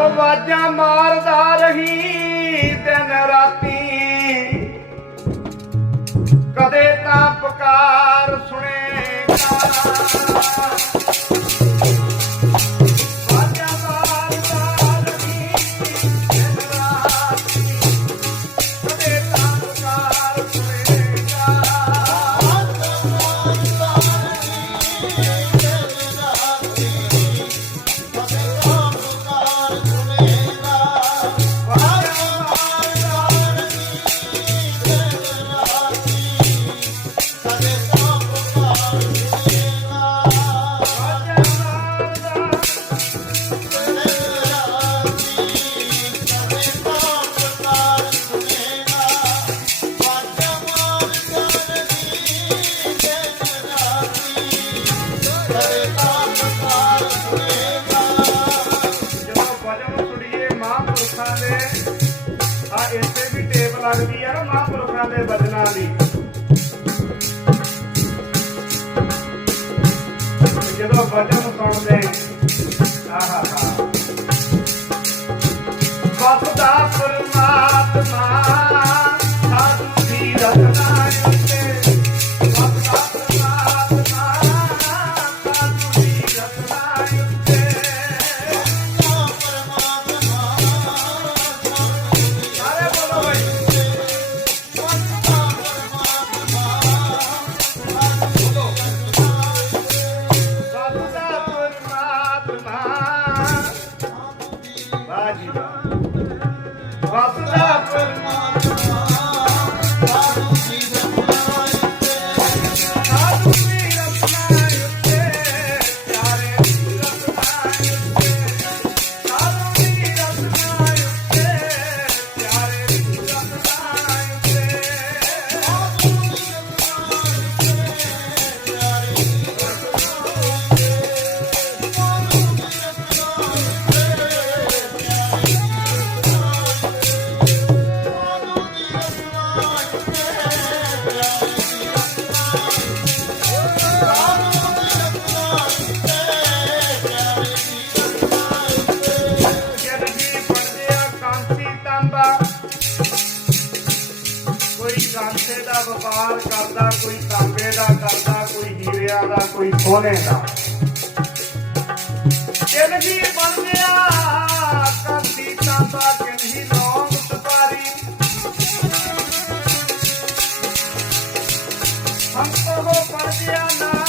ਉਹ ਵਾਜਾਂ ਮਾਰਦਾ ਰਹੀ ਦਿਨ ਰਾਤੀ। ਕਦੇ ਤਾਂ ਪੁਕਾਰ ਸੁਣੇਗਾ। ਲੱਗਦੀ ਆ ਨਾ ਮਹਾਂਪੁਰਖਾਂ ਦੇ ਭਜਨਾਂ ਦੀ। ਜਦੋਂ ਭਜਨ ਸੁਣਦੇ ਬਾਜੀ। ਵਸਦਾ ਪਰਮਾਤਮਾ ਵਪਾਰ ਕਰਦਾ, ਕੋਈ ਤਾਂਬੇ ਦਾ ਕਰਦਾ, ਕੋਈ ਹੀਰਿਆਂ ਦਾ, ਕੋਈ ਸੋਨੇ ਦਾ। ਜਨਜੀ ਬਣਿਆ ਕਾਂਤੀ ਤਾਂਬਾ ਜਨਹੀ ਲੌਂਗ ਸੁਪਾਰੀ ਹਮ ਕੋ ਪੜ ਗਿਆ ਨਾਮ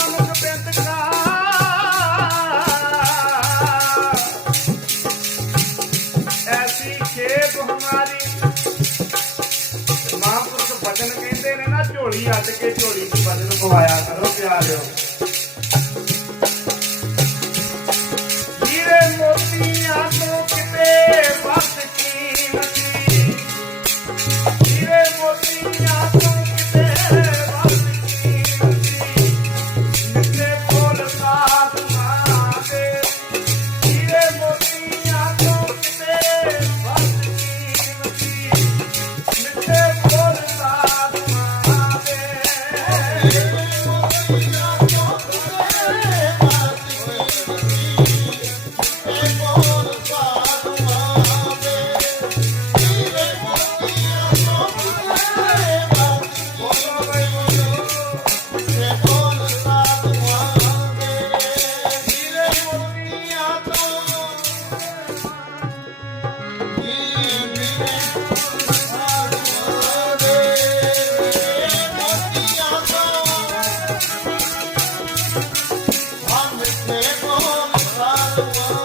ਮਹਾਂਪੁਰਖ ਕੇ ਝੋਲੀ 'ਚ ਭਜਨ ਪਵਾਇਆ ਕਰੋ ਪਿਆਰਿਓ। Yeah. Wow.